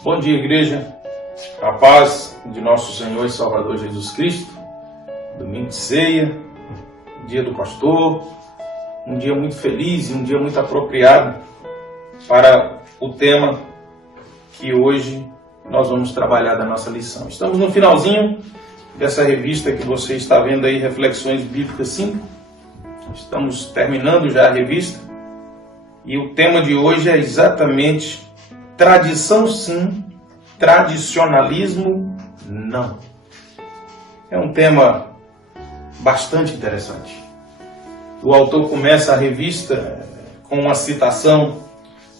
Bom dia, igreja. A paz de nosso Senhor e Salvador Jesus Cristo. Domingo de ceia, dia do pastor, um dia muito feliz e um dia muito apropriado para o tema que hoje nós vamos trabalhar da nossa lição. Estamos no finalzinho dessa revista que você está vendo aí, Reflexões Bíblicas 5. Estamos terminando já a revista e o tema de hoje é exatamente tradição sim, tradicionalismo não. É um tema bastante interessante. O autor começa a revista com uma citação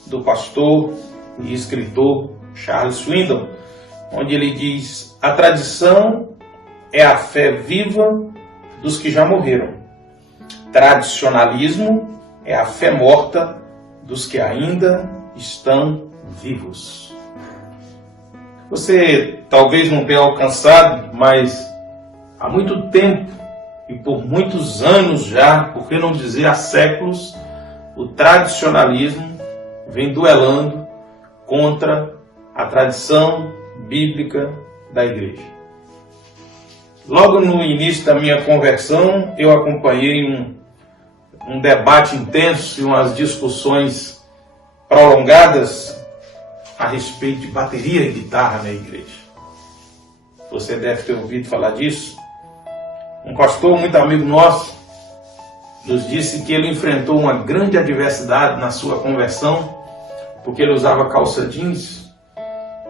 do pastor e escritor Charles Swindoll, onde ele diz: a tradição é a fé viva dos que já morreram. Tradicionalismo é a fé morta dos que ainda estão vivos. Você talvez não tenha alcançado, mas há muito tempo e por muitos anos já, por que não dizer há séculos, o tradicionalismo vem duelando contra a tradição bíblica da igreja. Logo no início da minha conversão, eu acompanhei um debate intenso e umas discussões prolongadas a respeito de bateria e guitarra na igreja. Você deve ter ouvido falar disso. Um pastor muito amigo nosso nos disse que ele enfrentou uma grande adversidade na sua conversão, porque ele usava calça jeans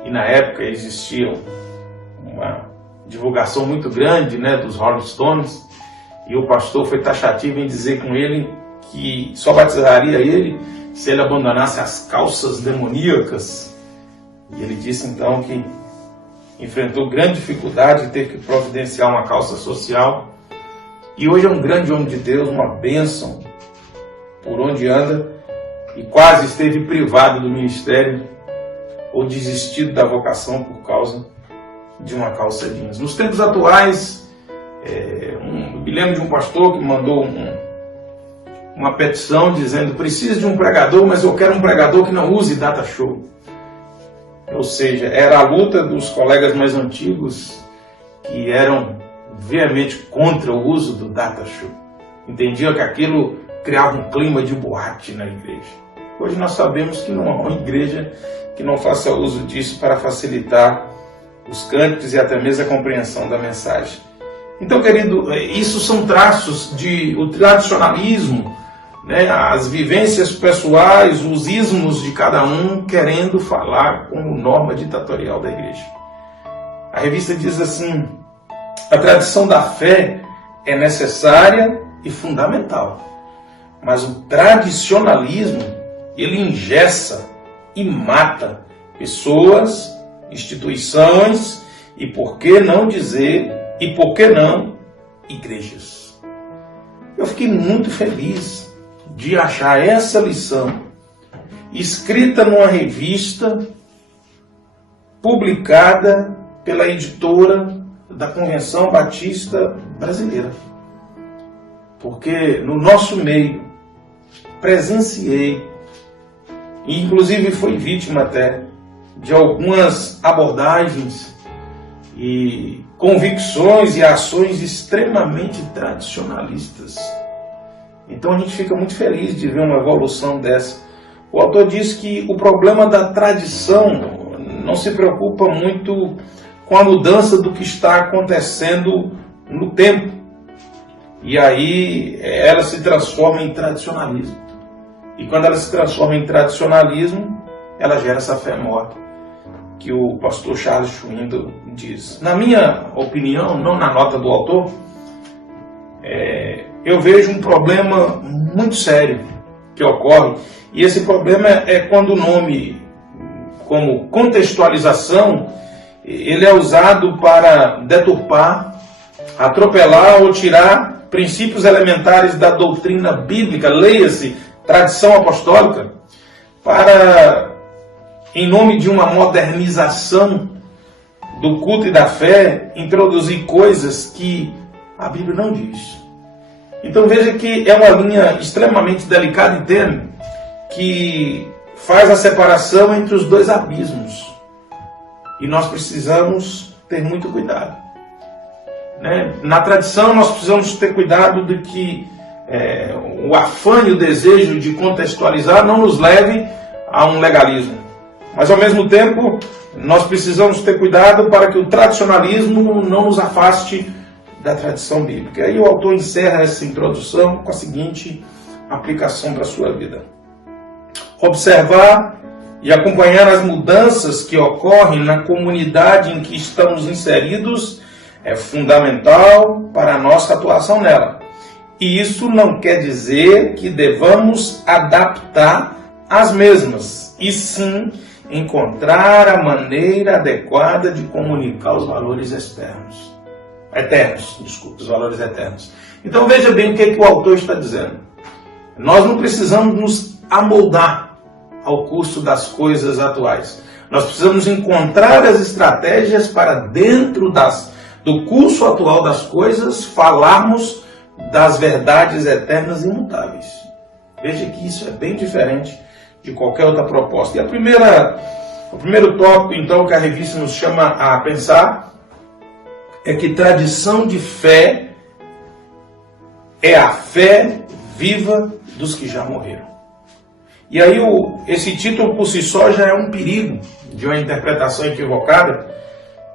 e na época existia uma divulgação muito grande, dos Rolling Stones, e o pastor foi taxativo em dizer com ele que só batizaria ele se ele abandonasse as calças demoníacas. E ele disse então que enfrentou grande dificuldade de ter que providenciar uma calça social. E hoje é um grande homem de Deus, uma bênção por onde anda, e quase esteve privado do ministério ou desistido da vocação por causa de uma calça jeans. Nos tempos atuais, me lembro de um pastor que mandou uma petição dizendo: preciso de um pregador, mas eu quero um pregador que não use data show. Ou seja, era a luta dos colegas mais antigos que eram veemente contra o uso do data show. Entendiam que aquilo criava um clima de boate na igreja. Hoje nós sabemos que não há uma igreja que não faça uso disso para facilitar os cânticos e até mesmo a compreensão da mensagem. Então, querido, isso são traços do tradicionalismo, as vivências pessoais, os ismos de cada um querendo falar como norma ditatorial da igreja. A revista diz assim: a tradição da fé é necessária e fundamental, mas o tradicionalismo, ele engessa e mata pessoas, instituições e, por que não dizer, e por que não, igrejas. Eu fiquei muito feliz de achar essa lição escrita numa revista publicada pela editora da Convenção Batista Brasileira. Porque no nosso meio presenciei, e inclusive fui vítima até, de algumas abordagens e convicções e ações extremamente tradicionalistas. Então a gente fica muito feliz de ver uma evolução dessa. O autor diz que o problema da tradição não se preocupa muito com a mudança do que está acontecendo no tempo. E aí ela se transforma em tradicionalismo. E quando ela se transforma em tradicionalismo, ela gera essa fé morta, que o pastor Charles Swindoll diz. Na minha opinião, não na nota do autor, eu vejo um problema muito sério que ocorre, e esse problema é quando o nome, como contextualização, ele é usado para deturpar, atropelar ou tirar princípios elementares da doutrina bíblica, leia-se, tradição apostólica, para, em nome de uma modernização do culto e da fé, introduzir coisas que a Bíblia não diz. Então veja que é uma linha extremamente delicada e tênue, que faz a separação entre os dois abismos. E nós precisamos ter muito cuidado. Né? Na tradição, nós precisamos ter cuidado de que o afã e o desejo de contextualizar não nos leve a um legalismo. Mas, ao mesmo tempo, nós precisamos ter cuidado para que o tradicionalismo não nos afaste da tradição bíblica. E aí o autor encerra essa introdução com a seguinte aplicação para a sua vida. Observar e acompanhar as mudanças que ocorrem na comunidade em que estamos inseridos é fundamental para a nossa atuação nela. E isso não quer dizer que devamos adaptar as mesmas, e sim encontrar a maneira adequada de comunicar os valores eternos, os valores eternos. Então veja bem o que o autor está dizendo. Nós não precisamos nos amoldar ao curso das coisas atuais. Nós precisamos encontrar as estratégias para, dentro do curso atual das coisas, falarmos das verdades eternas e imutáveis. Veja que isso é bem diferente de qualquer outra proposta. E o primeiro tópico, então, que a revista nos chama a pensar é que tradição de fé é a fé viva dos que já morreram. E aí esse título por si só já é um perigo de uma interpretação equivocada.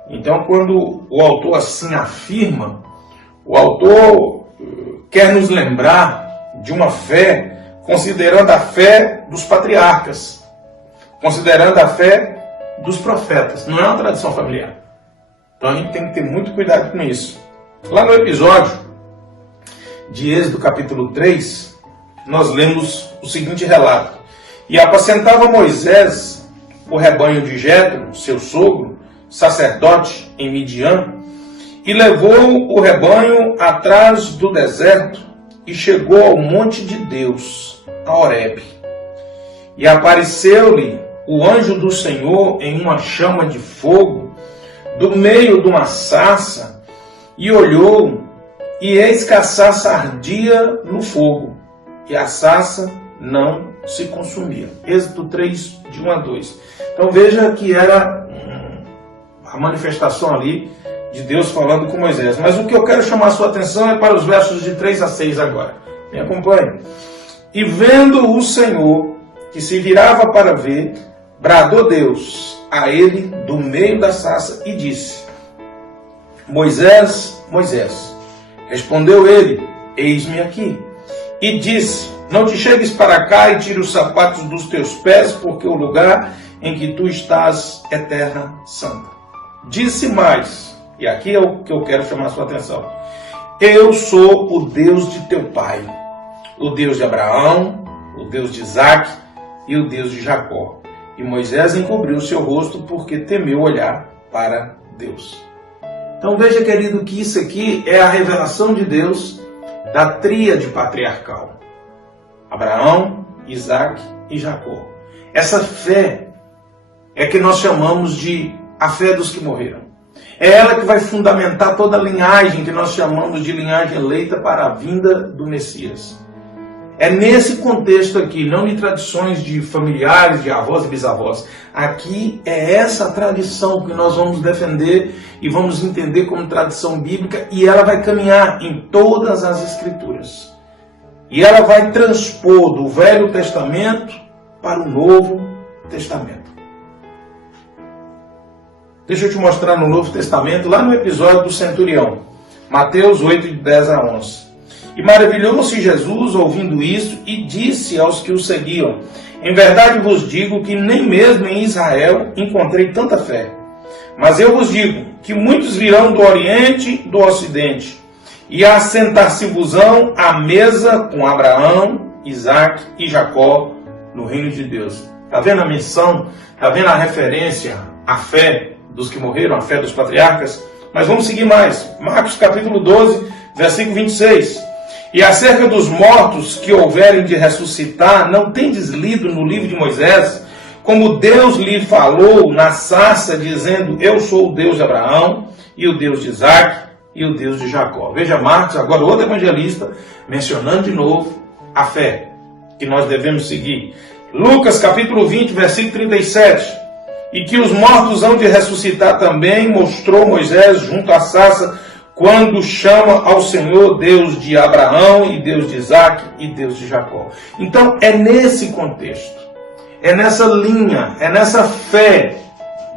Então, quando o autor assim afirma, o autor quer nos lembrar de uma fé considerando a fé dos patriarcas, considerando a fé dos profetas. Não é uma tradição familiar. Então a gente tem que ter muito cuidado com isso. Lá no episódio de Êxodo capítulo 3, nós lemos o seguinte relato. E apacentava Moisés o rebanho de Jetro, seu sogro, sacerdote em Midian, e levou o rebanho atrás do deserto e chegou ao monte de Deus, a Horebe. E apareceu-lhe o anjo do Senhor em uma chama de fogo, do meio de uma sarça, e olhou, e eis que a sarça ardia no fogo, e a sarça não se consumia. Êxodo 3, de 1 a 2. Então veja que era a manifestação ali de Deus falando com Moisés. Mas o que eu quero chamar a sua atenção é para os versos de 3 a 6 agora. Me acompanhe. E vendo o Senhor, que se virava para ver, bradou Deus a ele do meio da sarça e disse: Moisés, Moisés. Respondeu ele: Eis-me aqui. E disse: Não te chegues para cá e tire os sapatos dos teus pés, porque o lugar em que tu estás é terra santa. Disse mais, e aqui é o que eu quero chamar a sua atenção: Eu sou o Deus de teu pai, o Deus de Abraão, o Deus de Isaque e o Deus de Jacó. E Moisés encobriu o seu rosto porque temeu olhar para Deus. Então veja, querido, que isso aqui é a revelação de Deus da tríade patriarcal: Abraão, Isaque e Jacó. Essa fé é que nós chamamos de a fé dos que morreram. É ela que vai fundamentar toda a linhagem que nós chamamos de linhagem eleita para a vinda do Messias. É nesse contexto aqui, não de tradições de familiares, de avós e bisavós. Aqui é essa tradição que nós vamos defender e vamos entender como tradição bíblica, e ela vai caminhar em todas as Escrituras. E ela vai transpor do Velho Testamento para o Novo Testamento. Deixa eu te mostrar no Novo Testamento, lá no episódio do centurião, Mateus 8, de 10 a 11. E maravilhou-se Jesus ouvindo isso e disse aos que o seguiam: Em verdade vos digo que nem mesmo em Israel encontrei tanta fé. Mas eu vos digo que muitos virão do Oriente e do Ocidente, e assentar-se-vos-ão à mesa com Abraão, Isaque e Jacó no reino de Deus. Está vendo a menção? Está vendo a referência à fé dos que morreram, à fé dos patriarcas? Mas vamos seguir mais. Marcos capítulo 12, versículo 26. E acerca dos mortos que houverem de ressuscitar, não tendes lido no livro de Moisés, como Deus lhe falou na sarça, dizendo: Eu sou o Deus de Abraão, e o Deus de Isaque, e o Deus de Jacó. Veja Marcos, agora outro evangelista, mencionando de novo a fé que nós devemos seguir. Lucas capítulo 20, versículo 37. e que os mortos hão de ressuscitar também, mostrou Moisés junto à sarça, quando chama ao Senhor Deus de Abraão, e Deus de Isaac, e Deus de Jacó. Então é nesse contexto, é nessa linha, é nessa fé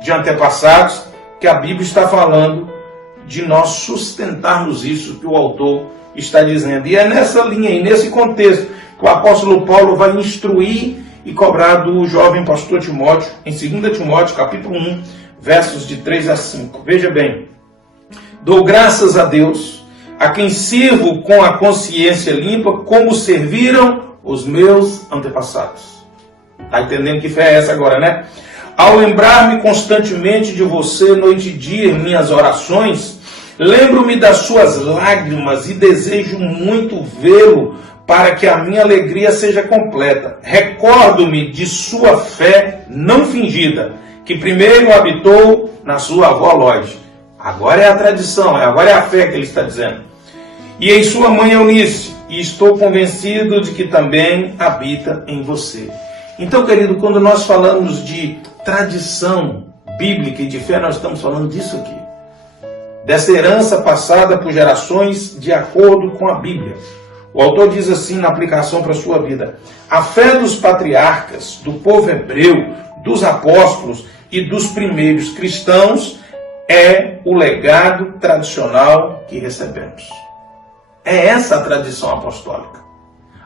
de antepassados que a Bíblia está falando de nós sustentarmos isso que o autor está dizendo. E é nessa linha e nesse contexto que o apóstolo Paulo vai instruir e cobrar do jovem pastor Timóteo, em 2 Timóteo, capítulo 1, versos de 3 a 5. Veja bem: dou graças a Deus, a quem sirvo com a consciência limpa, como serviram os meus antepassados. Está entendendo que fé é essa agora, né? Ao lembrar-me constantemente de você, noite e dia, em minhas orações, lembro-me das suas lágrimas e desejo muito vê-lo para que a minha alegria seja completa. Recordo-me de sua fé não fingida, que primeiro habitou na sua avó Lóide. Agora é a tradição, agora é a fé que ele está dizendo. E em sua mãe Eunice, e estou convencido de que também habita em você. Então, querido, quando nós falamos de tradição bíblica e de fé, nós estamos falando disso aqui. Dessa herança passada por gerações de acordo com a Bíblia. O autor diz assim na aplicação para a sua vida: a fé dos patriarcas, do povo hebreu, dos apóstolos e dos primeiros cristãos é o legado tradicional que recebemos. É essa a tradição apostólica.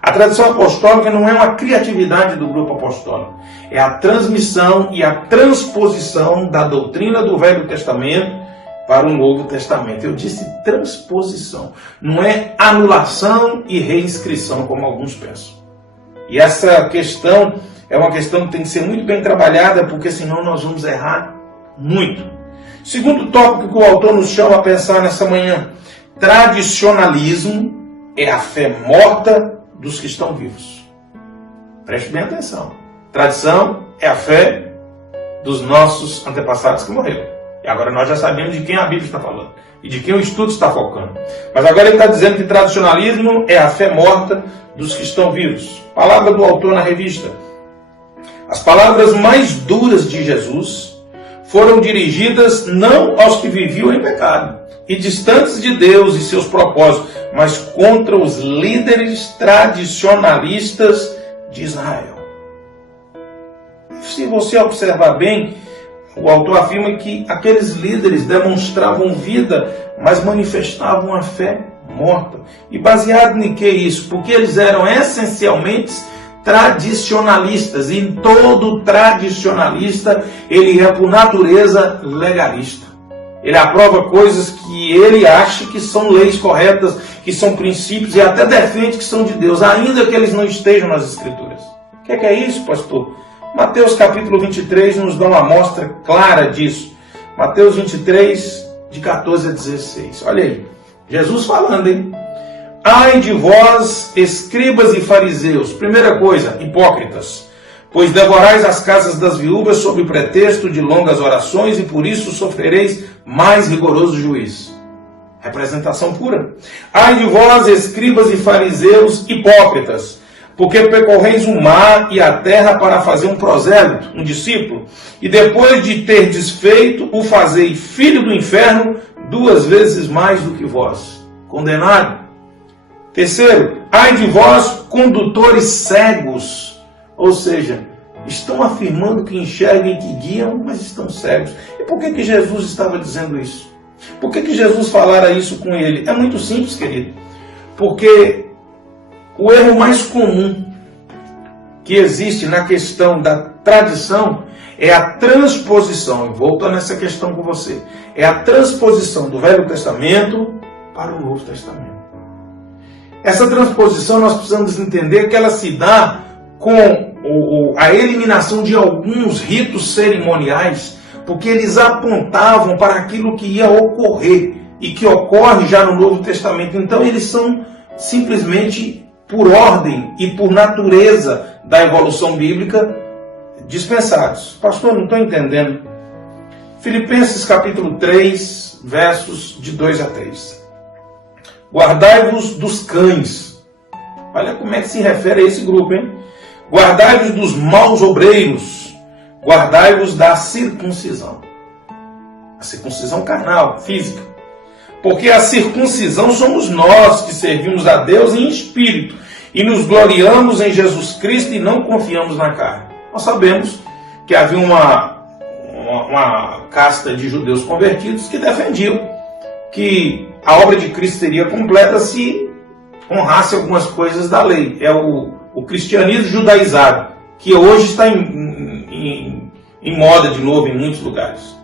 A tradição apostólica não é uma criatividade do grupo apostólico. É a transmissão e a transposição da doutrina do Velho Testamento para o Novo Testamento. Eu disse transposição. Não é anulação e reinscrição, como alguns pensam. E essa questão é uma questão que tem que ser muito bem trabalhada, porque senão nós vamos errar muito. Segundo tópico que o autor nos chama a pensar nessa manhã: tradicionalismo é a fé morta dos que estão vivos. Preste bem atenção. Tradição é a fé dos nossos antepassados que morreram. E agora nós já sabemos de quem a Bíblia está falando e de quem o estudo está focando. Mas agora ele está dizendo que tradicionalismo é a fé morta dos que estão vivos. Palavra do autor na revista: as palavras mais duras de Jesus foram dirigidas não aos que viviam em pecado e distantes de Deus e seus propósitos, mas contra os líderes tradicionalistas de Israel. Se você observar bem, o autor afirma que aqueles líderes demonstravam vida, mas manifestavam a fé morta. E baseado em que isso? Porque eles eram essencialmente tradicionalistas, e todo tradicionalista ele é por natureza legalista. Ele aprova coisas que ele acha que são leis corretas, que são princípios, e até defende que são de Deus, ainda que eles não estejam nas Escrituras. O que é isso, pastor? Mateus capítulo 23 nos dá uma amostra clara disso. Mateus 23, de 14 a 16. Olha aí, Jesus falando, hein? Ai de vós, escribas e fariseus. Primeira coisa, hipócritas. Pois devorais as casas das viúvas sob pretexto de longas orações, e por isso sofrereis mais rigoroso juízo. Representação pura. Ai de vós, escribas e fariseus, hipócritas, porque percorreis o mar e a terra para fazer um prosélito, um discípulo, e depois de ter desfeito, o fazei filho do inferno 2 vezes mais do que vós. Condenado. Terceiro, ai de vós, condutores cegos. Ou seja, estão afirmando que enxergam e que guiam, mas estão cegos. E por que Jesus estava dizendo isso? Por que Jesus falara isso com ele? É muito simples, querido. Porque o erro mais comum que existe na questão da tradição é a transposição. Eu volto nessa questão com você. É a transposição do Velho Testamento para o Novo Testamento. Essa transposição nós precisamos entender que ela se dá com a eliminação de alguns ritos cerimoniais, porque eles apontavam para aquilo que ia ocorrer e que ocorre já no Novo Testamento. Então eles são simplesmente, por ordem e por natureza da evolução bíblica, dispensados. Pastor, não estou entendendo. Filipenses capítulo 3, versos de 2 a 3. Guardai-vos dos cães. Olha como é que se refere a esse grupo, hein? Guardai-vos dos maus obreiros, guardai-vos da circuncisão. A circuncisão carnal, física. Porque a circuncisão somos nós que servimos a Deus em espírito e nos gloriamos em Jesus Cristo e não confiamos na carne. Nós sabemos que havia uma casta de judeus convertidos que defendiam que a obra de Cristo seria completa se honrasse algumas coisas da lei. É o cristianismo judaizado, que hoje está em moda de novo em muitos lugares.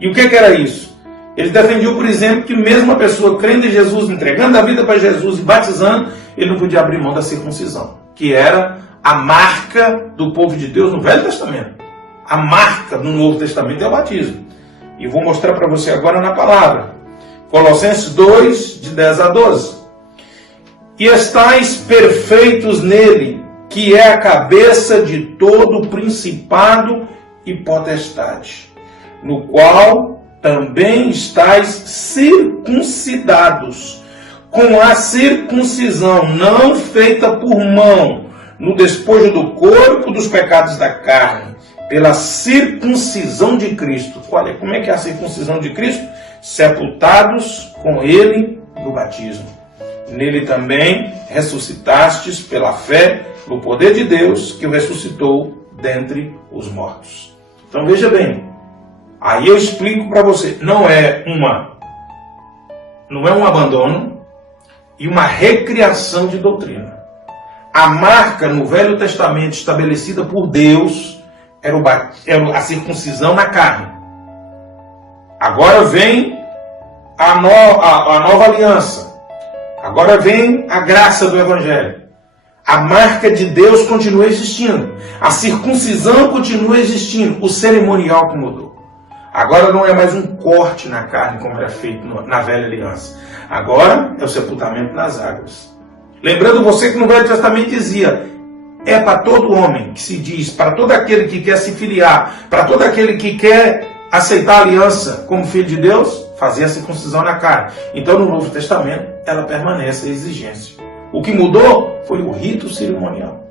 E o que era isso? Ele defendiam, por exemplo, que mesmo a pessoa crendo em Jesus, entregando a vida para Jesus e batizando, ele não podia abrir mão da circuncisão, que era a marca do povo de Deus no Velho Testamento. A marca do Novo Testamento é o batismo. E vou mostrar para você agora na palavra. Colossenses 2, de 10 a 12. E estáis perfeitos nele, que é a cabeça de todo principado e potestade, no qual também estáis circuncidados, com a circuncisão não feita por mão, no despojo do corpo dos pecados da carne, pela circuncisão de Cristo. Olha, como é que é a circuncisão de Cristo? Sepultados com ele no batismo. Nele também ressuscitastes pela fé no poder de Deus que o ressuscitou dentre os mortos. Então veja bem, aí eu explico para você, não é um abandono e uma recriação de doutrina. A marca no Velho Testamento estabelecida por Deus era a circuncisão na carne. Agora vem a nova aliança. Agora vem a graça do Evangelho. A marca de Deus continua existindo. A circuncisão continua existindo. O cerimonial que mudou. Agora não é mais um corte na carne como era feito na velha aliança. Agora é o sepultamento nas águas. Lembrando você que no Velho Testamento dizia: é para todo homem que se diz, para todo aquele que quer se filiar, para todo aquele que quer aceitar a aliança como filho de Deus, fazer a circuncisão na carne. Então no Novo Testamento ela permanece a exigência. O que mudou foi o rito cerimonial.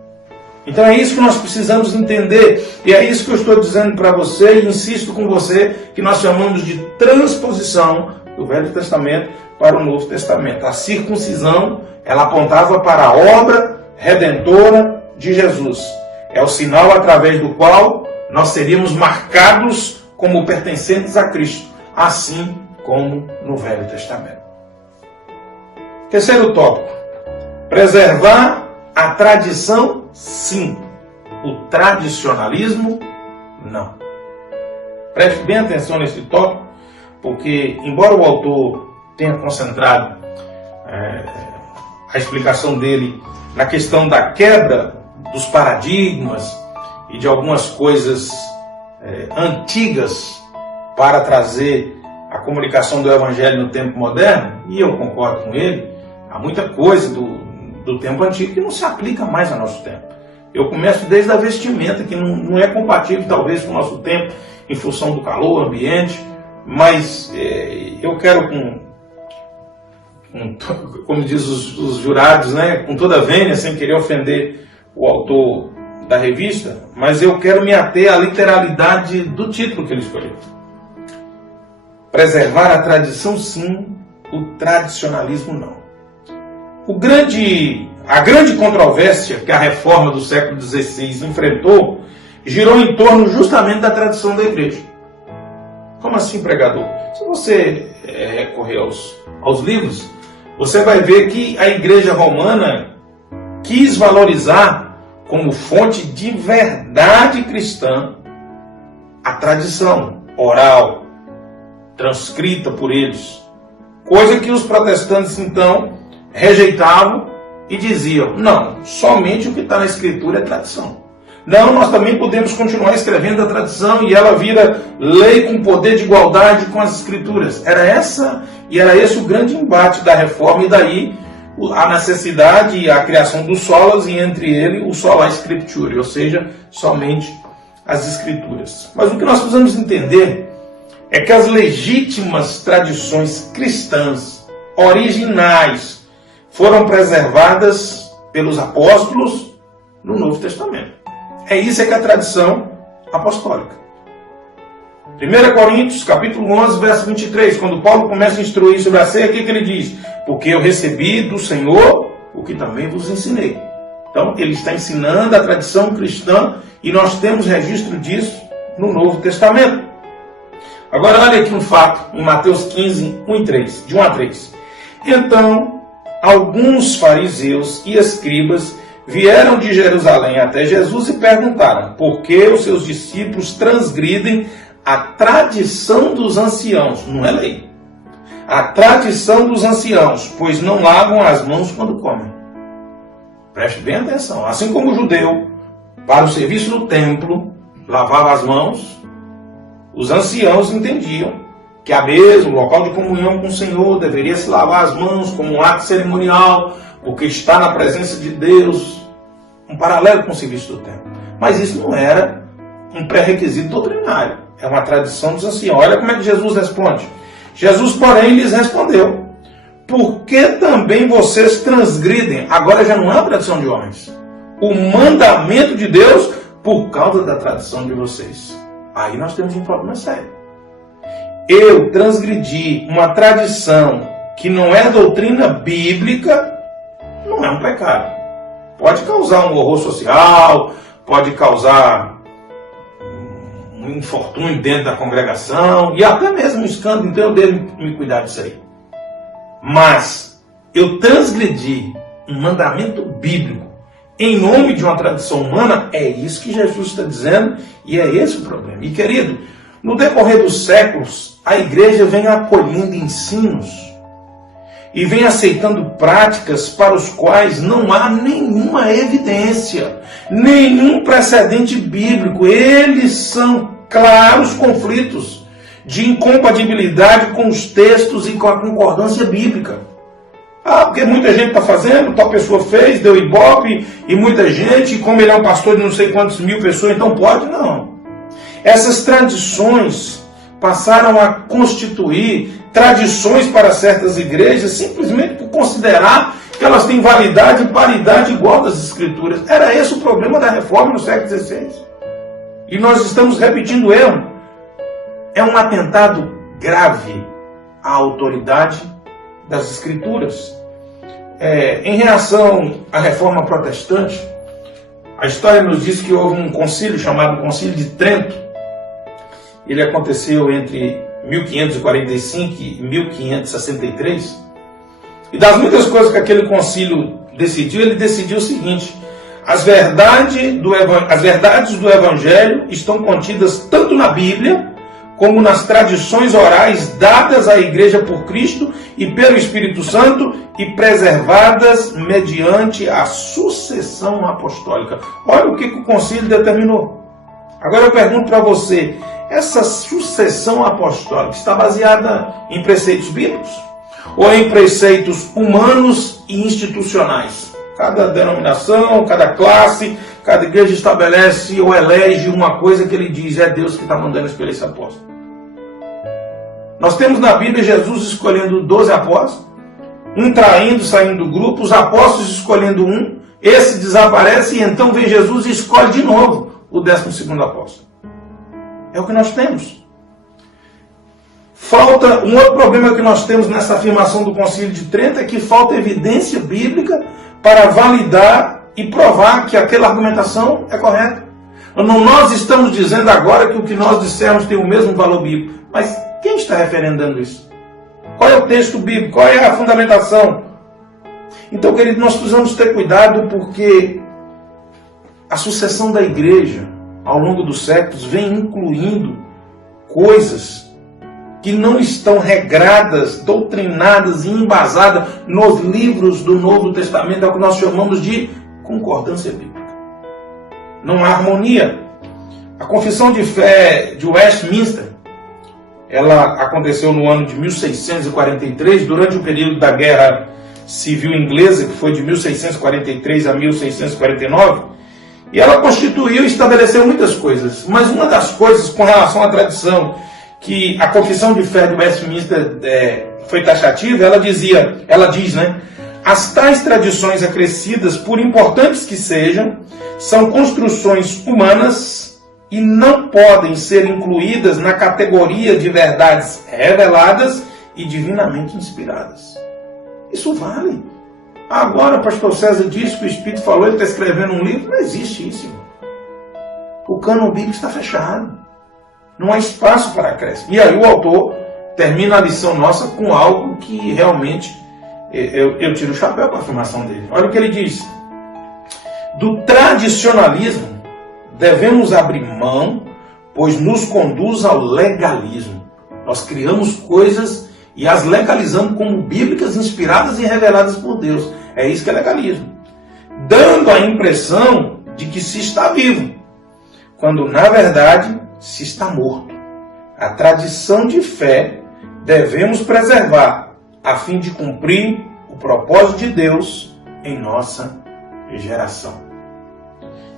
Então é isso que nós precisamos entender, e é isso que eu estou dizendo para você, e insisto com você, que nós chamamos de transposição do Velho Testamento para o Novo Testamento. A circuncisão, ela apontava para a obra redentora de Jesus. É o sinal através do qual nós seríamos marcados como pertencentes a Cristo, assim como no Velho Testamento. Terceiro tópico: preservar a tradição, sim. O tradicionalismo, não. Preste bem atenção nesse tópico, porque, embora o autor tenha concentrado a explicação dele na questão da quebra dos paradigmas e de algumas coisas antigas para trazer a comunicação do Evangelho no tempo moderno, e eu concordo com ele, há muita coisa do tempo antigo que não se aplica mais ao nosso tempo. Eu começo desde a vestimenta, que não é compatível talvez com o nosso tempo, em função do calor, ambiente, mas eu quero, como diz os jurados, né, com toda a vênia, sem querer ofender o autor da revista, mas eu quero me ater à literalidade do título que ele escolheu. Preservar a tradição, sim, o tradicionalismo, não. A grande controvérsia que a reforma do século XVI enfrentou girou em torno justamente da tradição da igreja. Como assim, pregador? Se você recorrer aos livros, você vai ver que a igreja romana quis valorizar como fonte de verdade cristã a tradição oral, transcrita por eles. Coisa que os protestantes, então, rejeitavam e diziam: não, somente o que está na Escritura é tradição. Não, nós também podemos continuar escrevendo a tradição e ela vira lei com poder de igualdade com as Escrituras. Era esse o grande embate da reforma, e daí a necessidade e a criação dos solas, e entre ele o sola scriptura, ou seja, somente as Escrituras. Mas o que nós precisamos entender é que as legítimas tradições cristãs originais foram preservadas pelos apóstolos no Novo Testamento. É isso que a tradição apostólica. 1 Coríntios, capítulo 11, verso 23, quando Paulo começa a instruir sobre a ceia, o que ele diz? Porque eu recebi do Senhor o que também vos ensinei. Então, ele está ensinando a tradição cristã e nós temos registro disso no Novo Testamento. Agora, olha aqui um fato, em Mateus 15, 1 e 3, de 1 a 3. Então, alguns fariseus e escribas vieram de Jerusalém até Jesus e perguntaram: por que os seus discípulos transgridem a tradição dos anciãos? Não é lei. A tradição dos anciãos, pois não lavam as mãos quando comem. Preste bem atenção. Assim como o judeu, para o serviço no templo, lavava as mãos, os anciãos entendiam que a mesa, o local de comunhão com o Senhor, deveria se lavar as mãos como um ato cerimonial, porque está na presença de Deus, um paralelo com o serviço do templo. Mas isso não era um pré-requisito doutrinário, é uma tradição dos anciãos. Olha como é que Jesus responde. Jesus, porém, lhes respondeu: por que também vocês transgridem? Agora já não é uma tradição de homens, o mandamento de Deus por causa da tradição de vocês. Aí nós temos um problema sério. Eu transgredi uma tradição que não é doutrina bíblica, não é um pecado. Pode causar um horror social, pode causar um infortúnio dentro da congregação e até mesmo um escândalo, então eu devo me cuidar disso aí. Mas eu transgredi um mandamento bíblico em nome de uma tradição humana, é isso que Jesus está dizendo e é esse o problema. E querido, no decorrer dos séculos, a igreja vem acolhendo ensinos e vem aceitando práticas para os quais não há nenhuma evidência, nenhum precedente bíblico. Eles são claros conflitos de incompatibilidade com os textos e com a concordância bíblica. Porque muita gente está fazendo, tal pessoa fez, deu ibope, e muita gente, e como ele é um pastor de não sei quantos mil pessoas, então pode? Não. Essas tradições passaram a constituir tradições para certas igrejas, simplesmente por considerar que elas têm validade e paridade igual das Escrituras. Era esse o problema da reforma no século XVI. E nós estamos repetindo o erro. É um atentado grave à autoridade das Escrituras. Em reação à reforma protestante, a história nos diz que houve um concílio chamado Concílio de Trento. Ele aconteceu entre 1545 e 1563. E das muitas coisas que aquele concílio decidiu, ele decidiu o seguinte: as verdades do Evangelho estão contidas tanto na Bíblia como nas tradições orais dadas à igreja por Cristo e pelo Espírito Santo e preservadas mediante a sucessão apostólica. Olha o que o concílio determinou. Agora eu pergunto para você, essa sucessão apostólica está baseada em preceitos bíblicos ou em preceitos humanos e institucionais? Cada denominação, cada classe, cada igreja estabelece ou elege uma coisa que ele diz, é Deus que está mandando escolher esse apóstolo. Nós temos na Bíblia Jesus escolhendo 12 apóstolos, um traindo, saindo do grupo, os apóstolos escolhendo um, esse desaparece e então vem Jesus e escolhe de novo o 12º apóstolo. É o que nós temos. Falta, um outro problema que nós temos nessa afirmação do Concílio de Trento é que falta evidência bíblica para validar e provar que aquela argumentação é correta. Não, nós estamos dizendo agora que o que nós dissermos tem o mesmo valor bíblico. Mas quem está referendando isso? Qual é o texto bíblico? Qual é a fundamentação? Então, querido, nós precisamos ter cuidado porque a sucessão da igreja ao longo dos séculos vem incluindo coisas que não estão regradas, doutrinadas e embasadas nos livros do Novo Testamento, é o que nós chamamos de concordância bíblica. Não há harmonia. A Confissão de Fé de Westminster, ela aconteceu no ano de 1643, durante o período da Guerra Civil Inglesa, que foi de 1643 a 1649, e ela constituiu e estabeleceu muitas coisas. Mas uma das coisas com relação à tradição que a Confissão de Fé de Westminster foi taxativa, ela diz, as tais tradições acrescidas, por importantes que sejam, são construções humanas e não podem ser incluídas na categoria de verdades reveladas e divinamente inspiradas. Isso vale. Agora o pastor César disse que o Espírito falou, ele está escrevendo um livro. Não existe isso, irmão. O cânon bíblico está fechado. Não há espaço para acréscimo. E aí o autor termina a lição nossa com algo que realmente eu tiro o chapéu com a afirmação dele. Olha o que ele diz. Do tradicionalismo devemos abrir mão, pois nos conduz ao legalismo. Nós criamos coisas e as legalizamos como bíblicas, inspiradas e reveladas por Deus. É isso que é legalismo. Dando a impressão de que se está vivo, quando na verdade se está morto. A tradição de fé devemos preservar, a fim de cumprir o propósito de Deus em nossa geração.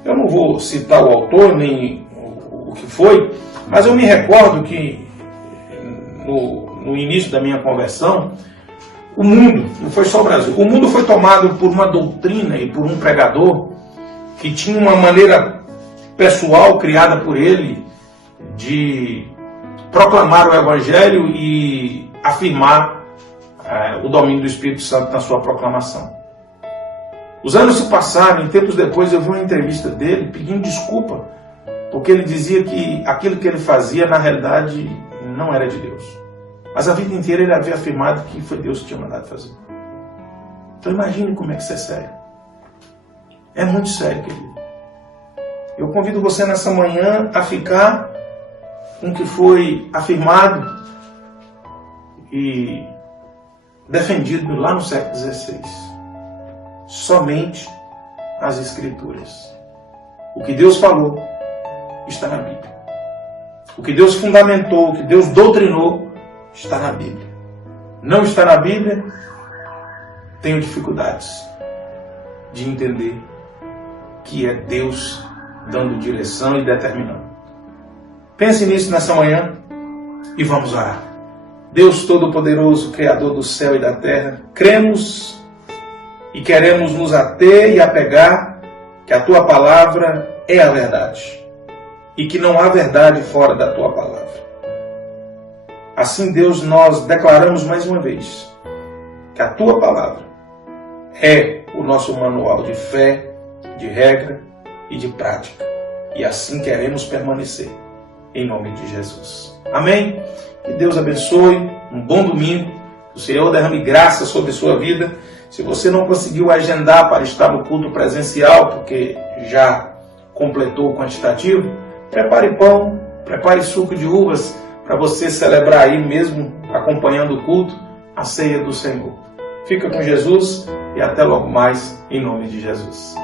Eu não vou citar o autor, nem o que foi, mas eu me recordo que no início da minha conversão, o mundo, não foi só o Brasil, o mundo foi tomado por uma doutrina e por um pregador que tinha uma maneira pessoal criada por ele de proclamar o Evangelho e afirmar o domínio do Espírito Santo na sua proclamação. Os anos se passaram, e tempos depois eu vi uma entrevista dele pedindo desculpa, porque ele dizia que aquilo que ele fazia na realidade não era de Deus. Mas a vida inteira ele havia afirmado que foi Deus que tinha mandado fazer. Então imagine como é que isso é sério. É muito sério, querido. Eu convido você nessa manhã a ficar com o que foi afirmado e defendido lá no século XVI. Somente as Escrituras. O que Deus falou está na Bíblia. O que Deus fundamentou, o que Deus doutrinou, está na Bíblia. Não está na Bíblia, tenho dificuldades de entender que é Deus dando direção e determinando. Pense nisso nessa manhã e vamos orar. Deus Todo-Poderoso, Criador do céu e da terra, cremos e queremos nos ater e apegar que a Tua palavra é a verdade e que não há verdade fora da Tua palavra. Assim, Deus, nós declaramos mais uma vez que a Tua palavra é o nosso manual de fé, de regra e de prática. E assim queremos permanecer. Em nome de Jesus. Amém? Que Deus abençoe. Um bom domingo. O Senhor derrame graça sobre a sua vida. Se você não conseguiu agendar para estar no culto presencial, porque já completou o quantitativo, prepare pão, prepare suco de uvas para você celebrar aí mesmo, acompanhando o culto, a ceia do Senhor. Fica com Jesus e até logo mais, em nome de Jesus.